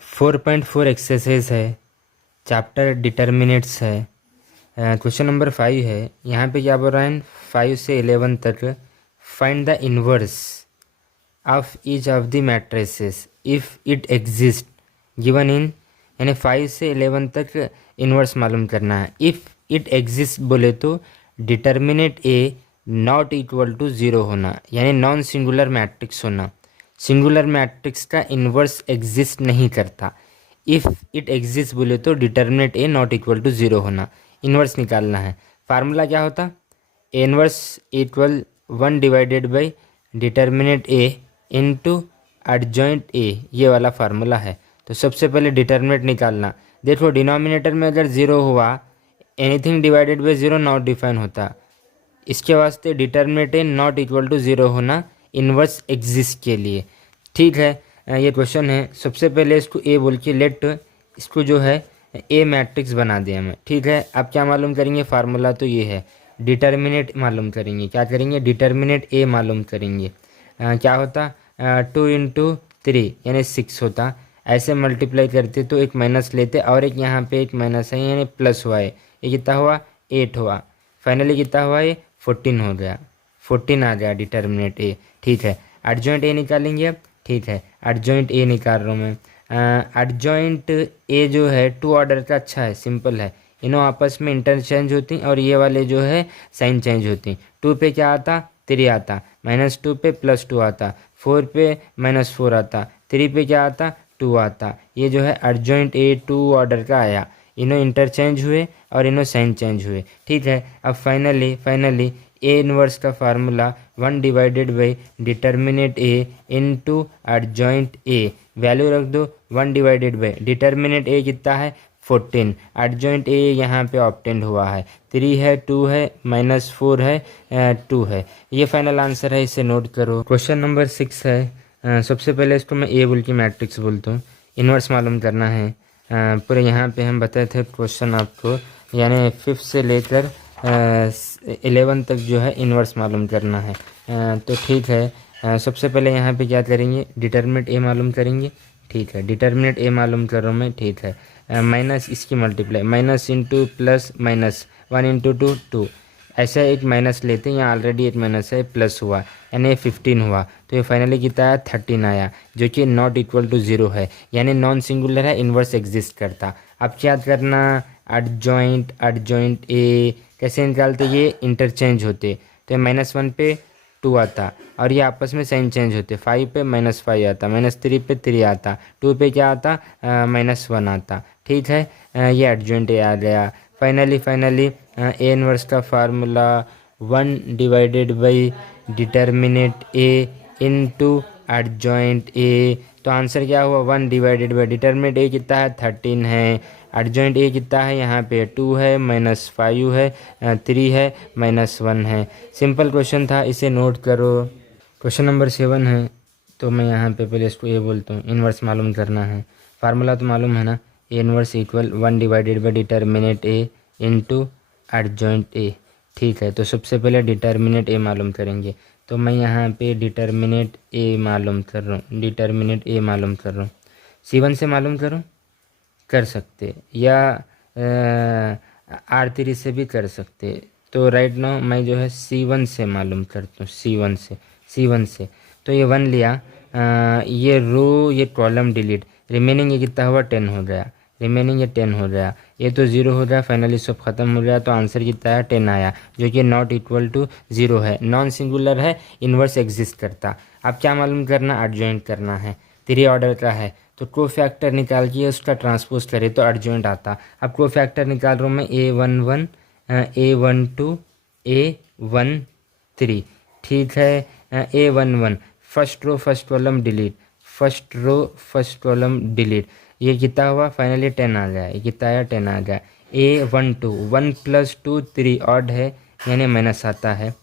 4.4 exercise है, chapter determinates है। Question number 5 है। यहाँ पे क्या बोल रहा है, 5 से 11 तक find the inverse of each of the matrices if it exist given in, यानी 5 से 11 तक इन्वर्स मालूम करना है। इफ़ इट एग्जिस्ट बोले तो determinant A not equal to 0 होना, यानी नॉन सिंगुलर मैट्रिक्स होना। सिंगुलर मैट्रिक्स का इन्वर्स एग्जिस्ट नहीं करता। इफ़ इट एग्जिस्ट बोले तो determinant A not equal to 0 होना, इन्वर्स निकालना है। फार्मूला क्या होता, A inverse equal 1 divided by determinant A into adjoint A, ये वाला फार्मूला है। तो सबसे पहले डिटर्मिनेट निकालना। देखो डिनोमिनेटर में अगर 0 हुआ, anything divided by 0 not define होता। इसके वास्ते determinant A not equal to 0 होना इन्वर्स एग्जिस्ट के लिए। ठीक है, ये क्वेश्चन है। सबसे पहले इसको ए बोल के लेट इसको जो है ए मैट्रिक्स बना दिया हमें। ठीक है, अब क्या मालूम करेंगे, फार्मूला तो ये है, डिटर्मिनेट मालूम करेंगे। क्या करेंगे, डिटर्मिनेट ए मालूम करेंगे। क्या होता, 2 इंटू 3 यानी 6 होता। ऐसे मल्टीप्लाई करते तो एक माइनस लेते और एक यहाँ पे एक माइनस है यानी प्लस हुआ है। ये कितना हुआ, 8 हुआ। फाइनली कितना हुआ, ये 14 हो गया। 14 आ गया डिटर्मिनेट ए। ठीक है, एडजॉइंट ए निकालेंगे अब। ठीक है, एडजॉइंट ए निकाल रहा हूँ मैं। एडजॉइंट ए जो है 2 ऑर्डर का अच्छा है, सिंपल है। इन्हों आपस में इंटरचेंज होती हैं और ये वाले जो है साइन चेंज होती हैं। 2 पे क्या आता, 3 आता, -2 पे +2 आता, 4 पे -4 आता, 3 पे क्या आता, 2 आता। ये जो है एडजॉइंट ए 2 ऑर्डर का आया। इन्हों इंटरचेंज हुए और इन्हों साइन चेंज हुए। ठीक है, अब फाइनली ए इनवर्स का formula 1 divided by determinant A into adjoint A. Value रख दो 1 डिवाइडेड बाई डिटर्मिनेट ए कितना है 14, एडजॉइंट ए यहाँ पे ऑब्टेंड हुआ है 3 है, 2 है, -4 है, 2 है। ये फाइनल आंसर है, इसे नोट करो। क्वेश्चन नंबर 6 है। सबसे पहले इसको मैं ए बोल के मैट्रिक्स बोलता हूँ। इन्वर्स मालूम करना है। पूरे यहाँ पे हम बताए थे क्वेश्चन आपको, यानी 5 से लेकर 11 तक जो है इन्वर्स मालूम करना है। तो ठीक है, सबसे पहले यहाँ पे क्या करेंगे, डिटर्मिनेट ए मालूम करेंगे। ठीक है, डिटर्मिनेट ए मालूम कर रहा हूँ मैं। ठीक है, माइनस इसकी multiply, minus into plus minus, 1 into 2 2, ऐसा एक माइनस लेते हैं। यहाँ ऑलरेडी एक माइनस है, प्लस हुआ यानी 15 हुआ। तो ये फाइनली कितना आया, 13 आया, जो कि नॉट इक्वल टू 0 है, यानी नॉन सिंगुलर है, इन्वर्स एग्जिस्ट करता। अब क्या करना, एडजॉइंट ए कैसे निकालते, ये इंटरचेंज होते। तो -1 पे 2 आता और ये आपस में साइन चेंज होते। 5 पे -5 आता, -3 पे 3 आता, 2 पे क्या आता, -1 आता। ठीक है, ये एडजॉइंट ए आ गया। फाइनली ए इनवर्स का formula 1 divided by determinant A into adjoint ए। तो आंसर क्या हुआ, 1 डिवाइडेड बाई डिटर्मिनेट ए कितना है 13 है, एडजॉइंट ए कितना है यहाँ पे 2 है, -5 है, 3 है, -1 है। सिंपल क्वेश्चन था, इसे नोट करो। क्वेश्चन नंबर 7 है। तो मैं यहाँ पे पहले इसको ए बोलता हूँ। इन्वर्स मालूम करना है, फार्मूला तो मालूम है ना, A inverse equal 1 divided by determinant A into adjoint A. ठीक है, तो सबसे पहले डिटर्मिनेट ए मालूम करेंगे। तो मैं यहाँ पे डिटर्मिनेट ए मालूम कर रहा हूँ, डिटर्मिनेट ए मालूम कर रहा हूँ। C1 से मालूम करो, कर सकते, या R3 से भी कर सकते। तो राइट नाउ मैं जो है C1 से मालूम करता हूँ, C1 से। तो ये 1 लिया, ये रो ये कॉलम डिलीट, रिमेनिंग ये कितना हुआ 10 हो गया, रिमेनिंग ये 10 हो गया, ये तो 0 हो गया। फाइनली सब खत्म हो गया, तो आंसर कितना है 10 आया, जो कि नॉट इक्वल टू 0 है, नॉन सिंगुलर है, इन्वर्स एग्जिस्ट करता। अब क्या मालूम करना, एडजॉइंट करना है। 3 ऑर्डर का है, तो कोफैक्टर निकाल के उसका ट्रांसपोज करे तो एडजॉइंट आता। अब कोफैक्टर निकाल रहा हूँ मैं, A11 A12 A13। ठीक है, A11 first row first column delete, first row first column delete. ये कितना हुआ, फाइनली 10 आ गया, ये कितना आया 10 आ गया। A12 1 + 2 3 ऑड है, यानी माइनस आता है।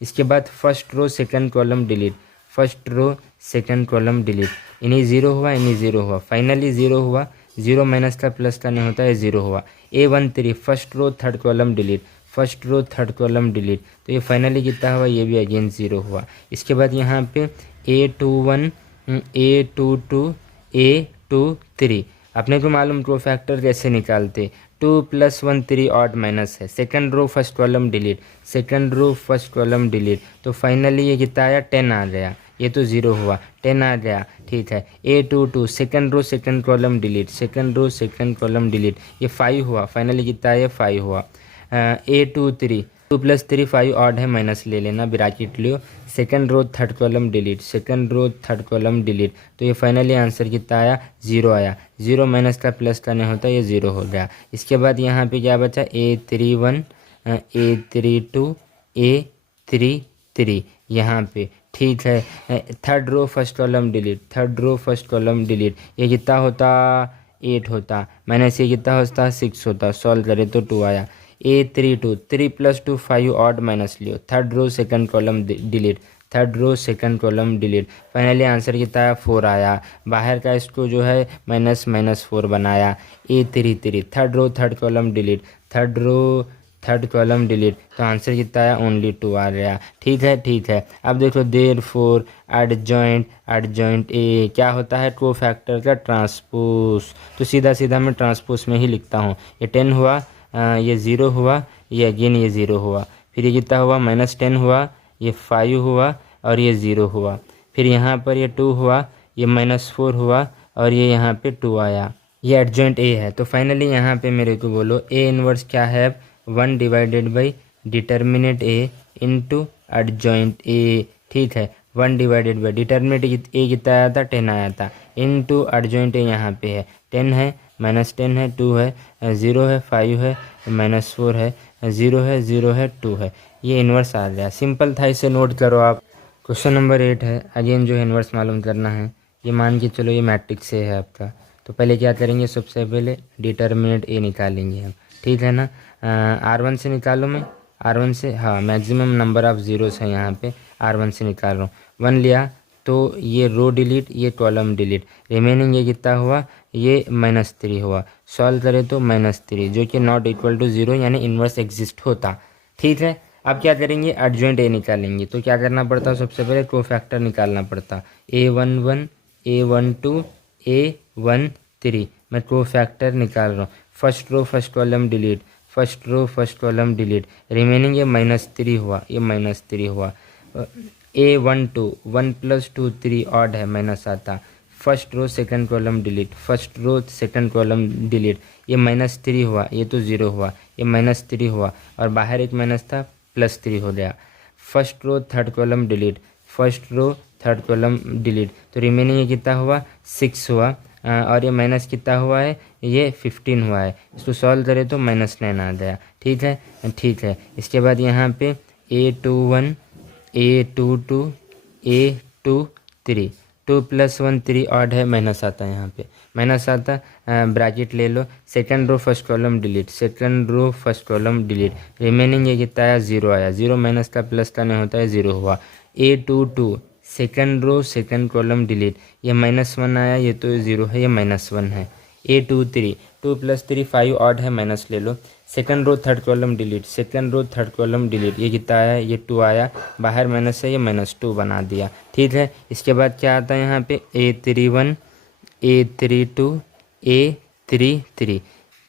इसके बाद first row second column delete, first row second column delete. इन्हीं 0 हुआ, इन्हीं 0 हुआ, फाइनली 0 हुआ। 0 माइनस का प्लस का नहीं होता है, 0 हुआ। A13 first row third column delete, first row third column delete. तो ये फाइनली कितना हुआ, ये भी अगेन 0 हुआ। इसके बाद यहाँ पे A21 A22 2 3। अपने को मालूम को फैक्टर कैसे निकालते, 2 + 1 3 ऑड माइनस है, second row first column delete, second row first column delete, तो फाइनली ये कितना आया 10 आ गया, ये तो 0 हुआ, 10 आ गया। ठीक है, A22 second row second column delete, second row second column delete, ये 5 हुआ, फाइनली कितना है 5 हुआ। A23 2 + 3 5 ऑड है, माइनस ले लेना, ब्रैकेट लियो, second row third column delete, second row third column delete, तो ये फाइनली आंसर कितना आया 0 आया। 0 माइनस का प्लस का नहीं होता, ये 0 हो गया। इसके बाद यहाँ पे क्या बचा, A31 A32 A33 यहाँ पे। ठीक है, third row first column delete, third row first column delete, ये कितना होता 8 होता, माइनस ये कितना होता 6 होता, सॉल्व करे तो 2 आया। A32 3 + 2 5 ऑड माइनस लियो, third row second column delete, third row second column delete, finally answer कितना है 4 आया। बाहर का इसको जो है -4 बनाया। A33 third row third column delete, third row third column delete, तो आंसर कितना है ओनली 2 आ गया। ठीक है, ठीक है। अब देखो देयरफॉर एडजॉइंट ए क्या होता है, कोफैक्टर का ट्रांसपोज, तो सीधा सीधा मैं ट्रांसपोज में ही लिखता हूँ। ये 10 हुआ, ये 0 हुआ, ये अगेन ये 0 हुआ, फिर ये कितना हुआ -10 हुआ, ये 5 हुआ और ये 0 हुआ, फिर यहाँ पर ये 2 हुआ, ये -4 हुआ और ये यहाँ पे 2 आया। ये एडजॉइंट ए है। तो फाइनली यहाँ पे मेरे को बोलो ए इनवर्स क्या है, 1 divided by determinant A into adjoint A. ठीक है, 1 डिवाइडेड बाई डिटर्मिनेंट ए कितना आया था 10 आया था, इंटू एडजॉइंट ए यहाँ पे है 10 है, -10 है, 2 है, 0 है, 5 है, -4 है, 0 है, 0 है, 2 है, ये इन्वर्स आ गया। सिंपल था, इसे नोट करो आप। क्वेश्चन नंबर 8 है, अगेन जो है इन्वर्स मालूम करना है। ये मान के चलो ये मैट्रिक्स से है आपका, तो पहले क्या करेंगे, सबसे पहले डिटर्मिनेंट ए निकालेंगे हम। ठीक है ना, R1 से निकालो, मैं R1 से, हाँ मैक्सिमम नंबर ऑफ जीरोस है यहाँ पे, R1 से निकाल रहा हूँ। 1 लिया तो ये रो डिलीट, ये कॉलम डिलीट, रिमेनिंग ये कितना हुआ, ये -3 हुआ। सॉल्व करें तो -3 जो कि नॉट इक्वल टू 0 यानी इन्वर्स एग्जिस्ट होता। ठीक है, अब क्या करेंगे, एडजॉइंट ए निकालेंगे। तो क्या करना पड़ता, सबसे पहले कोफैक्टर निकालना पड़ता, A11 A12 A13, मैं कोफैक्टर निकाल रहा हूँ। First row first column delete, first row first column delete, remaining ये -3 हुआ, ये -3 हुआ। A12 1 + 2 3 ऑड है, माइनस आता, first row second column delete, first row second column delete, ये -3 हुआ, ये तो 0 हुआ, ये -3 हुआ और बाहर एक माइनस था, +3 हो गया। First row third column delete, first row third column delete, तो रिमेनिंग ये कितना हुआ 6 हुआ, और ये माइनस कितना हुआ है, ये 15 हुआ है। इसको सॉल्व करें तो -9 आ गया। ठीक है, ठीक है। इसके बाद यहाँ पे A21 A22 A23 2 + 1 3 ऑड है, माइनस आता है, यहाँ पे माइनस आता, ब्रैकेट ले लो, second row first column delete, second row first column delete, remaining ये कितना आया 0 आया। 0 माइनस का प्लस का नहीं होता है, 0 हुआ। A22 second row second column delete, ये -1 आया, ये तो 0 है, ये -1 है। A23 2 + 3 5 ऑड है, माइनस ले लो, second row third column delete, second row third column delete, ये कितना आया, ये 2 आया, बाहर माइनस है, ये -2 बना दिया। ठीक है, इसके बाद क्या आता है यहाँ पे A31 A32 A33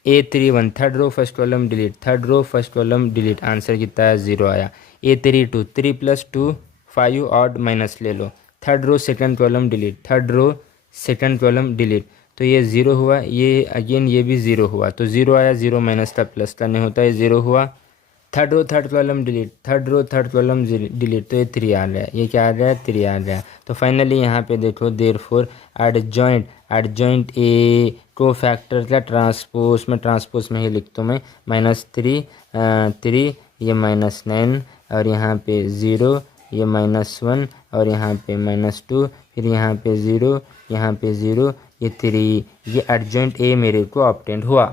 A31 third row first column delete, third row first column delete, answer कितना है 0 आया। A32 3 + 2 5 ऑड माइनस ले लो, third row second column delete, third row second column delete, तो ये 0 हुआ, ये अगेन ये भी 0 हुआ, तो 0 आया, 0 माइनस का प्लस का नहीं होता है, 0 हुआ। Third row third column delete, third row third column delete, तो ये 3 आ गया, ये क्या आ गया 3 आ गया। तो फाइनली यहाँ पे देखो देयरफॉर एडजॉइंट ए कोफैक्टर का ट्रांसपोज, मैं ट्रांसपोज में ही लिखता हूँ, मैं -3 3, ये -9 और यहाँ पे 0, ये -1 और यहाँ पे -2, फिर यहाँ पे 0, यहाँ पे 0, ये 3, ये एडजॉइंट ए मेरे को ऑब्टेंड हुआ।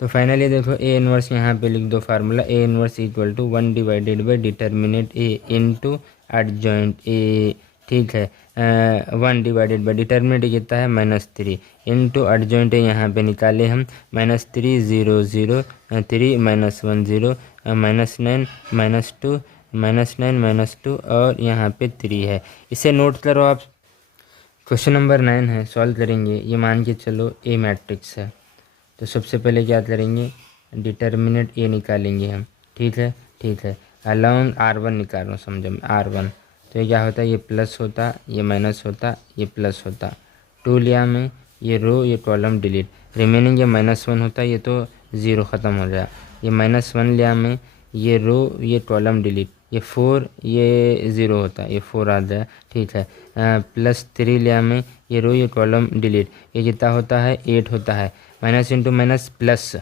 तो फाइनली देखो ए इनवर्स यहाँ पे लिख दो formula, A inverse equal to 1 divided by determinant A into adjoint A. ठीक है, 1 डिवाइडेड बाई डिटर्मिनेंट कितना है -3 इंटू एडजॉइंट ए यहाँ पे निकाले हम, -3 0 0 3 -1 0 -9 -2 -9 -2 और यहाँ पे 3 है। इसे नोट करो आप। क्वेश्चन नंबर 9 है, सॉल्व करेंगे। ये मान के चलो ए मैट्रिक्स है, तो सबसे पहले क्या करेंगे, डिटर्मिनेंट ए निकालेंगे हम। ठीक है। अलोंग R1 निकाल रहा हूँ, समझो R1। तो ये क्या होता है, ये प्लस होता, ये माइनस होता, ये प्लस होता। 2 लिया में, ये रो ये कॉलम डिलीट, रिमेनिंग ये -1 होता, ये तो 0 ख़त्म हो जाए। ये -1 लिया में, ये रो ये कॉलम डिलीट, ये 4 ये 0 होता, ये 4 आ जाए। ठीक है। +3 लिया में, ये रो ये कॉलम डिलीट, ये कितना होता है, 8 होता है। Minus into minus plus,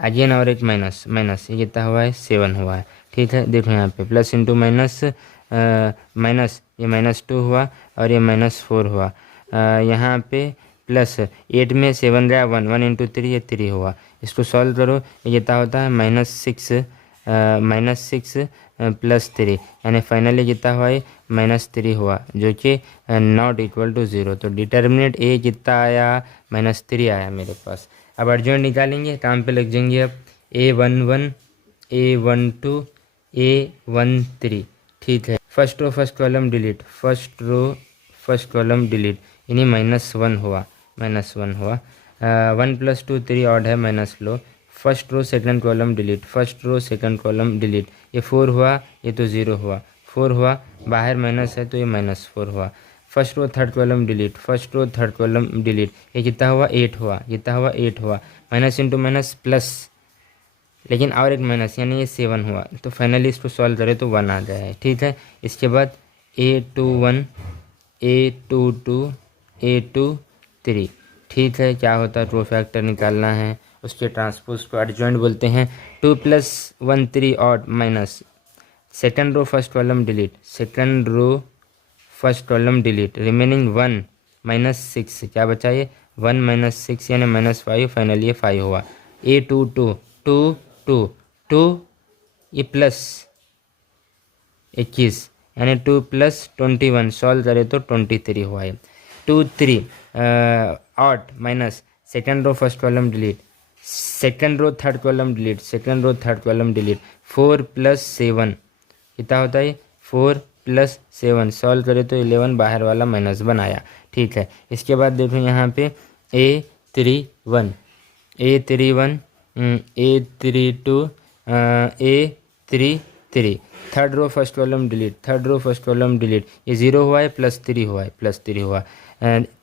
again और एक माइनस, ये कितना हुआ है, 7 हुआ है। ठीक है, देखो यहाँ पे प्लस इंटू माइनस, माइनस ये -2 हुआ और ये -4 हुआ। यहाँ पे प्लस 8 में 7 गया 1, 1 इंटू 3 ये 3 हुआ। इसको सॉल्व करो, ये कितना होता है, -6 प्लस 3, यानी फाइनली कितना हुआ है, -3 हुआ, जो कि नॉट इक्वल टू 0। तो डिटर्मिनेंट ए कितना आया, -3 आया मेरे पास। अब अर्जेंट निकालेंगे, काम पे लग जाएंगे अब। A11, A12, A13। ठीक है। First row first column delete, first row first column delete, यानी -1 हुआ, 1 + 2 3 ऑड है, माइनस लो। First row second column delete, first row second column delete, ये 4 हुआ, ये तो 0 हुआ, 4 हुआ, बाहर माइनस है तो ये -4 हुआ। First row third column delete, first row third column delete, ये कितना हुआ, 8 हुआ, कितना हुआ, 8 हुआ। माइनस इंटू माइनस प्लस, लेकिन और एक माइनस, यानी ये 7 हुआ। तो फाइनली इसको सॉल्व करें तो 1 आ जाए। ठीक है। इसके बाद A21, A22, A23। ठीक है, क्या होता है, रो फैक्टर निकालना है, उसके ट्रांसपोज को एडजॉइंट बोलते हैं। 2 + 1 3 odd minus, second row first column delete, second row first column delete, remaining 1 -6, क्या बचा ये, 1 - 6 यानी -5, फाइनली ये 5 हुआ। A22, 2 2 2, ये प्लस 21, यानी 2 + 21, सॉल्व करें तो 23 हुआ है। 2 3 odd minus, second row first column delete, second row third column delete, second row third column delete, 4 + 7 कितना होता है, 4 + 7, सॉल्व करें तो 11, बाहर वाला -1 आया। ठीक है। इसके बाद देखो यहाँ पे A31, A31, A32, A33, third row first column delete, third row first column delete, ये 0 हुआ है, +3 हुआ है, +3 हुआ।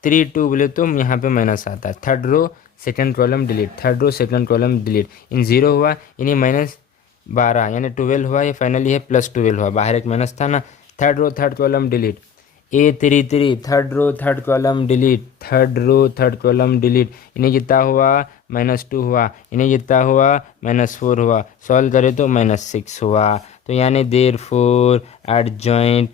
3 2 बोले तो यहाँ पे माइनस आता है। Third row second column delete, third row second column delete, इन 0 हुआ, इन्हीं -12 यानी 12 हुआ, ये फाइनली है +12 हुआ, बाहर एक माइनस था ना। Third row third column delete, A33, third row third column delete, third row third column delete, इन्हें कितना हुआ, -2 हुआ, इन्हें कितना हुआ, -4 हुआ, सॉल्व करें तो -6 हुआ। तो यानी देयरफॉर एडजॉइंट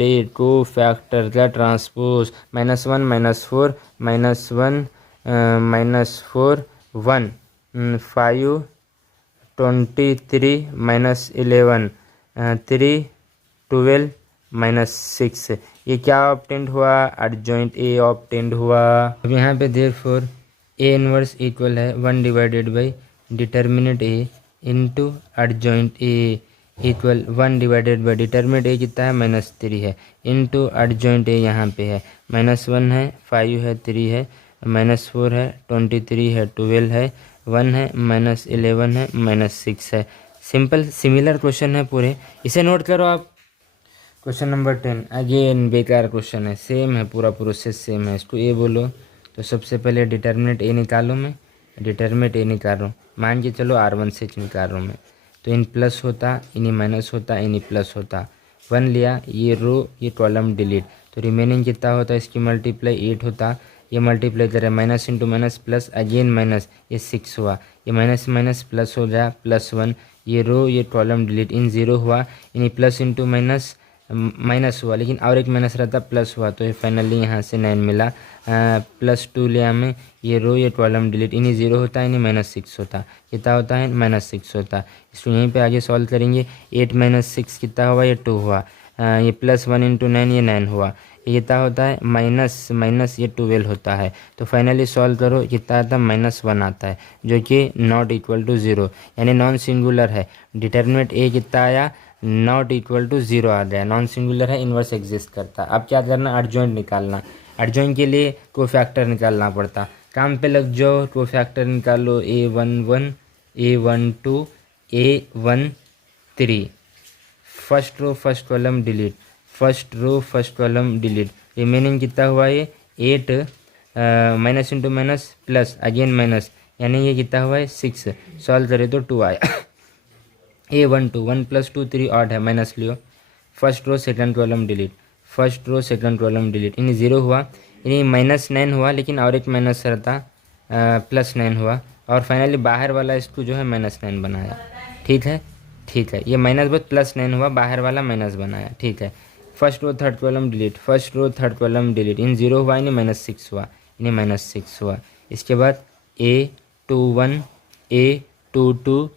ए को फैक्टर का ट्रांसपोज, -1 -4 -1 -4 1 5 23 -11 3 12 -6, ये क्या ऑब्टेंड हुआ, एडजॉइंट ए ऑब्टेंड हुआ। अब यहाँ पे देयरफॉर ए इनवर्स इक्वल है 1/, determinant A into adjoint A equal 1/, determinant A कितना है, -3 है, इंटू एडजॉइंट ए यहाँ पे है, -1 है, 5 है, 3 है, -4 है, 23 है, 12 है, 1 है, -11 है, -6 है। सिंपल सिमिलर क्वेश्चन है पूरे, इसे नोट करो आप। क्वेश्चन नंबर 10 अगेन बेकार क्वेश्चन है, सेम है, पूरा प्रोसेस सेम है। इसको ए बोलो, तो सबसे पहले डिटर्मिनेंट ए निकालो, मैं डिटर्मिनेंट ए निकाल रहा हूँ, मान के चलो R1 से निकाल रहा हूँ मैं। तो इन प्लस होता, इन्हीं माइनस होता, इन्हीं प्लस होता, 1 लिया, ये रो ये कॉलम डिलीट, तो रिमेनिंग कितना होता, इसकी मल्टीप्लाई 8 होता, ये मल्टीप्लाई करें, minus into minus plus, again minus, ये 6 हुआ, ये माइनस माइनस प्लस हो गया, +1, ये रो ये कॉलम डिलीट, इन 0 हुआ, इन्हीं प्लस इंटू माइनस माइनस हुआ, लेकिन और एक माइनस रहता, प्लस हुआ, तो ये फाइनली यहाँ से 9 मिला। +2 लिया हमें, ये रो ये कॉलम डिलीट, इन्हीं 0 होता है, इन्हीं -6 होता, कितना होता है, -6 होता। इसको यहीं पे आगे सॉल्व करेंगे, 8 - 6 कितना हुआ, ये 2 हुआ, ये +1 × 9 ये 9 हुआ, ये कितना होता है, माइनस माइनस ये 12 होता है। तो फाइनली सॉल्व करो, कितना आता है, -1 आता है, जो कि नॉट इक्वल टू 0, यानी नॉन सिंगुलर है। डिटर्मिनेंट ए कितना आया, नॉट इक्वल टू ज़ीरो आ गया, नॉन सिंगुलर है, इन्वर्स एग्जिस्ट करता। अब क्या करना, एडजॉइंट निकालना। एडजॉइंट के लिए कोफैक्टर निकालना पड़ता। काम पे लग जाओ, कोफैक्टर निकालो। A11 A12 A13, first row first column delete, first row first column delete. Remaining कितना हुआ ये 8, minus into minus plus again minus, यानी ये कितना हुआ है 6। सॉल्व करें तो 2 आया। A12 1 + 2 3 ऑड है, माइनस लियो। First row second column delete, first row second column delete. यानी 0 हुआ, यानी -9 हुआ, लेकिन और एक माइनस रहता, +9 हुआ। और फाइनली बाहर वाला इसको जो है -9 बनाया। ठीक है, ठीक है, ये माइनस बस +9 हुआ, बाहर वाला माइनस बनाया। ठीक है, first row third column delete, first row third column delete. इन 0 हुआ, यानी -6 हुआ, यानी -6 हुआ। इसके बाद A21 A22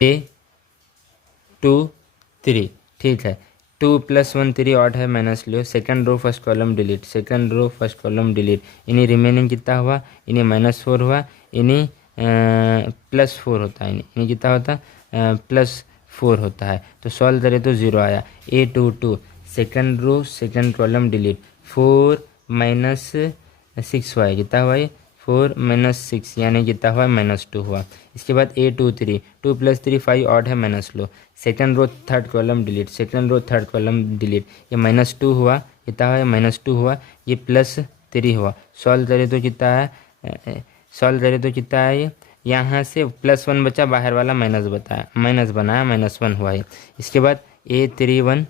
A23। ठीक है, 2 + 1 3 ऑड है, माइनस लियो। Second row first column delete, second row first column delete. इन्हीं रिमेनिंग कितना हुआ, इन्हीं -4 हुआ, इन्हीं +4 होता है, इन्हीं कितना होता +4 होता है। तो सॉल्व करें तो 0 आया। A22 second row second column delete, 4 - 6 हुआ है, कितना हुआ ये 4 - 6, यानी कितना हुआ -2 हुआ। इसके बाद A23 2 + 3 5 ऑड है, माइनस लो। Second row third column delete, second row third column delete. ये -2 हुआ, कितना हुआ -2 हुआ, ये +3 हुआ। सॉल्व करें तो कितना है, सॉल्व करें तो कितना है ये, यहाँ से +1 बचा, बाहर वाला माइनस बताया, माइनस बनाया, -1 हुआ है। इसके बाद A31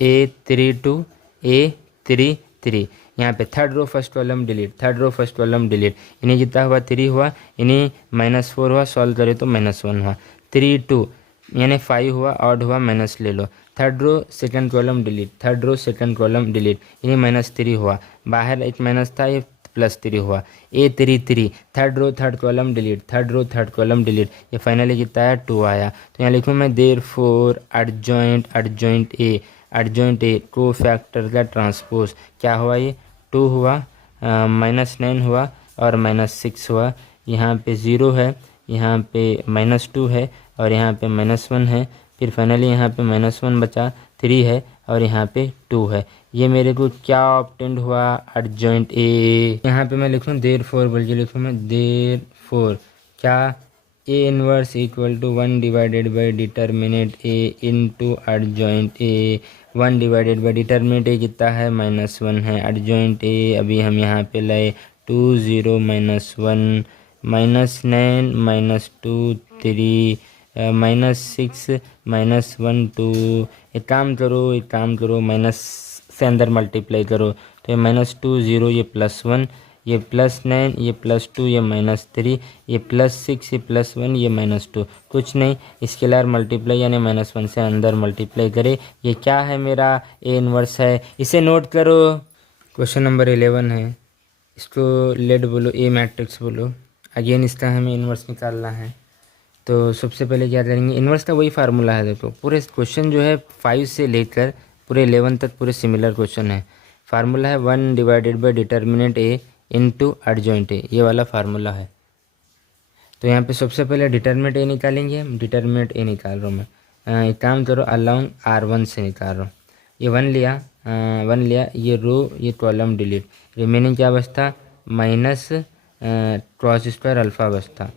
A32 A33, यहाँ पे third row first column delete, third row first column delete. इन्हीं कितना हुआ 3 हुआ, इन्हीं -4 हुआ। सॉल्व करें तो -1 हुआ। 3 2 यानी 5 हुआ, ऑड हुआ, माइनस ले लो। Third row second column delete, third row second column delete. इन्हीं -3 हुआ, बाहर एक माइनस था, ये +3 हुआ। A33 third row third column delete, third row third column delete. ये फाइनली कितना आया 2 आया। तो यहाँ लिखूँ मैं therefore adjoint adjoint A cofactor का ट्रांसपोज क्या हुआ, ये 2 हुआ, -9 हुआ और -6 हुआ। यहाँ पे 0 है, यहाँ पे -2 है और यहाँ पे -1 है। फिर फाइनली यहाँ पे -1 बचा, 3 है और यहाँ पे 2 है। ये मेरे को क्या ऑब्टेंड हुआ, एडजॉइंट ए। यहाँ पे मैं लिखूँ देयरफॉर बोल के लिखूँ मैं, देयरफॉर क्या A inverse equal to 1 divided by determinant A into adjoint A। 1 divided by determinant A कितना है -1 है, एडजॉइंट A अभी हम यहाँ पे लाए 2 0 -1 -9 -2 3 -6 -1 2। एक काम करो माइनस से अंदर मल्टीप्लाई करो, तो ये -2 0, ये +1, ये +9, ये +2, ये -3, ये +6, ये +1, ये -2। कुछ नहीं, इसके लार मल्टीप्लाई यानी -1 से अंदर मल्टीप्लाई करे। ये क्या है, मेरा A इनवर्स है, इसे नोट करो। क्वेश्चन नंबर 11 है, इसको लेट बोलो, A मैट्रिक्स बोलो। अगेन इसका हमें इनवर्स निकालना है। तो सबसे पहले क्या करेंगे, इनवर्स का वही फार्मूला है। देखो पूरे क्वेश्चन जो है 5 से लेकर पूरे 11 तक पूरे सिमिलर क्वेश्चन है। फार्मूला है 1 divided by determinant A into adjoint A, ये वाला फार्मूला है। तो यहाँ पे सबसे पहले डिटर्मिनेंट A निकालेंगे, डिटर्मिनेंट A निकाल रहा हूँ मैं। एक काम करो, अलोंग R1 से निकाल रहा हूँ। ये 1 लिया, 1 लिया, ये रो ये कॉलम डिलीट। रिमेनिंग क्या बचता, माइनस क्रॉस स्क्वायर अल्फ़ा बचता।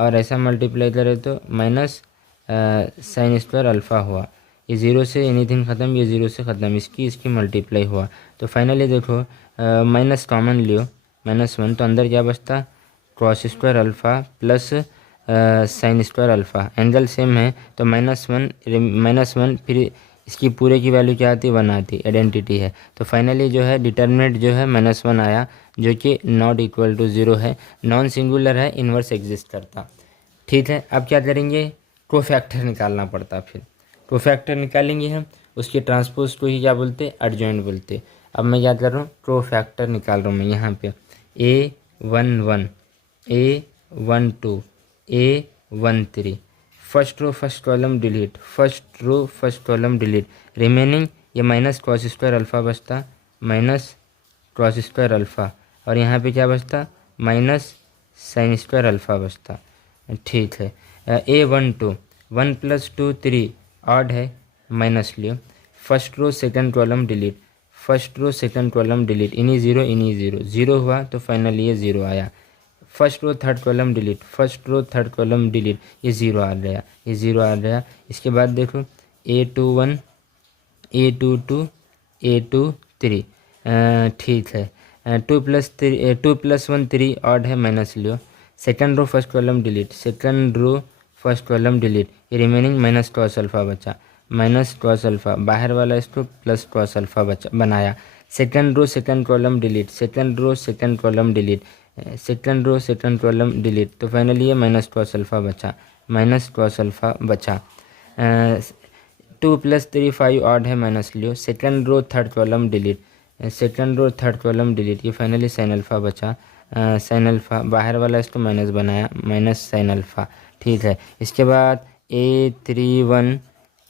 और ऐसा मल्टीप्लाई करें तो माइनस साइन स्क्वायर अल्फ़ा हुआ। ये 0 से एनीथिंग ख़त्म, ये 0 से ख़त्म, इसकी मल्टीप्लाई हुआ। तो फाइनली देखो माइनस कॉमन लियो, -1, तो अंदर क्या बचता, cross square alpha plus sine square alpha. Angle same है तो -1 फिर इसकी पूरे की वैल्यू क्या आती है, 1 आती, आइडेंटिटी है। तो फाइनली जो है डिटर्मिनेंट जो है -1 आया, जो कि नॉट इक्वल टू 0 है, नॉन सिंगुलर है, इन्वर्स एग्जिस्ट करता। ठीक है, अब क्या करेंगे, कोफैक्टर निकालना पड़ता। फिर कोफैक्टर निकालेंगे हम, उसके ट्रांसपोज को ही क्या बोलते, एडजॉइंट बोलते। अब मैं क्या कर रहा हूँ, कोफैक्टर निकाल रहा हूँ मैं। यहाँ पे A11 A12 A13, first row first column delete, first row first column delete. Remaining ये माइनस क्रॉस स्क्वायर अल्फ़ा बचता, माइनस क्रॉस स्क्वायर अल्फ़ा, और यहाँ पे क्या बचता, माइनस साइन स्क्वायर अल्फ़ा बचता। ठीक है, A12 1 + 2 3 ऑड है माइनस लियो, first row second column delete, first row second column delete, इन्हीं ज़ीरो, ज़ीरो हुआ तो फाइनली ये ज़ीरो आया। First row third column delete, first row third column delete, ये ज़ीरो आ गया, ये ज़ीरो आ गया। इसके बाद देखो A21 A22 A23, ठीक है। 2+1 3 ऑड है माइनस लियो, second row first column delete, second row first column delete, ये रिमेनिंग माइनस क्रॉस अल्फ़ा बचा, माइनस क्रॉस अल्फ़ा, बाहर वाला इसको प्लस क्रॉस अल्फ़ा बचा बनाया। Second row second column delete, second row second column delete, second row second column delete, तो finally ये minus cos alpha बचा, माइनस क्रॉस अल्फ़ा बचा। 2+3 5 ऑड है माइनस लियो, second row third column delete, second row third column delete, ये finally sine alpha बचा, sine alpha, बाहर वाला इसको माइनस बनाया, माइनस साइन अल्फ़ा, ठीक है। इसके बाद A31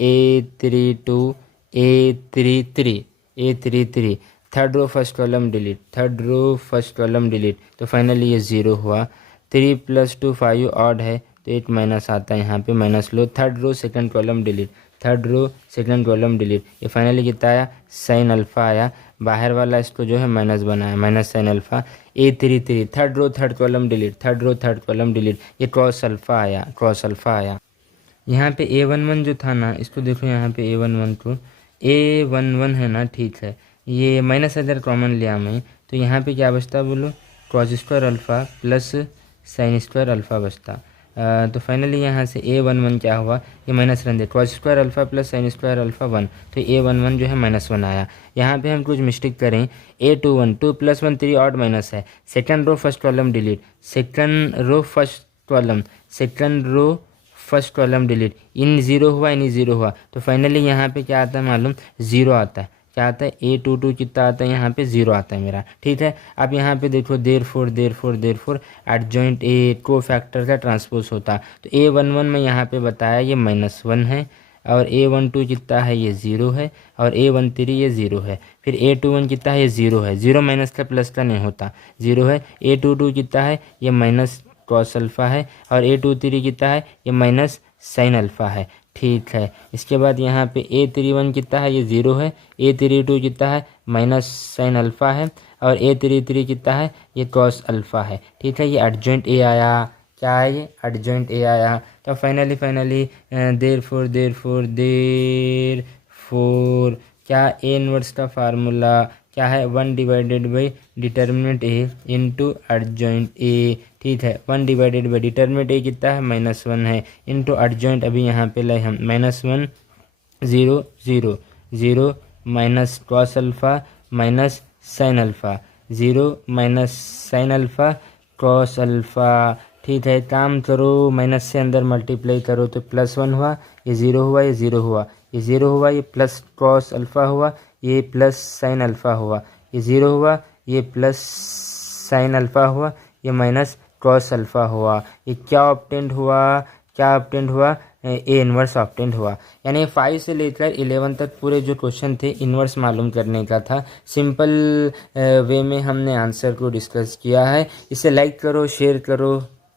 A32 A33 third row first column delete, third row first column delete, तो फाइनली ये ज़ीरो हुआ। 3+2 5 ऑड है तो 8 माइनस आता है, यहाँ पे माइनस लो। Third row second column delete, third row second column delete, ये फाइनली कितना आया, साइन अल्फ़ा आया, बाहर वाला इसको जो है माइनस बनाया, minus sine alpha. A33 third row third column delete, third row third column delete, ये क्रॉस अल्फ़ा आया, क्रॉस अल्फ़ा आया। यहाँ पे A11 जो था ना, इसको देखो यहाँ पे A11 को, A11 है ना, ठीक है, ये माइनस अगर कॉमन लिया मैं तो यहाँ पे क्या बचता बोलो, cos square alpha plus sine square alpha बचता। तो फाइनली यहाँ से A11 क्या हुआ, ये माइनस रन दे, cos square alpha plus sine square alpha 1, तो A11 जो है -1 आया। यहाँ पे हम कुछ मिस्टेक करें, A21 2+1 3 ऑड माइनस है, second row first column delete, second row first column, second row first column delete, इन ज़ीरो हुआ, इन ज़ीरो हुआ, तो फाइनली यहाँ पे क्या आता है मालूम, ज़ीरो आता है। क्या आता है, A22 कितना आता है, यहाँ पे ज़ीरो आता है मेरा, ठीक है। अब यहाँ पे देखो देयरफॉर एडजॉइंट ए को फैक्टर का ट्रांसपोज होता, तो A11 में यहाँ पे बताया ये -1 है, और A12 कितना है, ये ज़ीरो है, और A13 ये ज़ीरो है, फिर A21 कितना है, ये ज़ीरो है, ज़ीरो माइनस का प्लस का नहीं होता, ज़ीरो है। A22 कितना है, ये माइनस कॉस अल्फ़ा है, और A23 कितना है, ये माइनस साइन अल्फ़ा है, ठीक है। इसके बाद यहाँ पे A31 कितना है, ये ज़ीरो है, A32 कितना है, माइनस साइन अल्फ़ा है, और A33 कितना है, ये कॉस अल्फ़ा है, ठीक है। ये एडजॉइंट ए आया, क्या है ये, एडजॉइंट ए आया। तो फाइनली देयरफॉर क्या, ए इनवर्स का फार्मूला क्या है, 1/डिटर्मिनेंट ए इंटू एडजॉइंट ए, ठीक है। 1/डिटर्मिनेंट ए कितना है, -1 है, इंटू एडजॉइंट, अभी यहाँ पे लाए हम -1 0 0 0 minus cos alpha minus sine alpha, 0 minus sine alpha cos alpha, ठीक है। काम करो, माइनस से अंदर मल्टीप्लाई करो तो +1 हुआ, ये ज़ीरो हुआ, ये ज़ीरो हुआ, ये ज़ीरो हुआ, ये प्लस कॉस अल्फ़ा हुआ, ये प्लस साइन अल्फ़ा हुआ, ये ज़ीरो हुआ, ये प्लस साइन अल्फ़ा हुआ, ये माइनस कॉस अल्फ़ा हुआ। ये क्या ऑब्टेंड हुआ, क्या ऑब्टेंड हुआ, ए इनवर्स ऑब्टेंड हुआ। यानी 5 से लेकर 11 तक पूरे जो क्वेश्चन थे इन्वर्स मालूम करने का था। सिंपल वे में हमने आंसर को डिस्कस किया है। इसे लाइक करो, शेयर करो।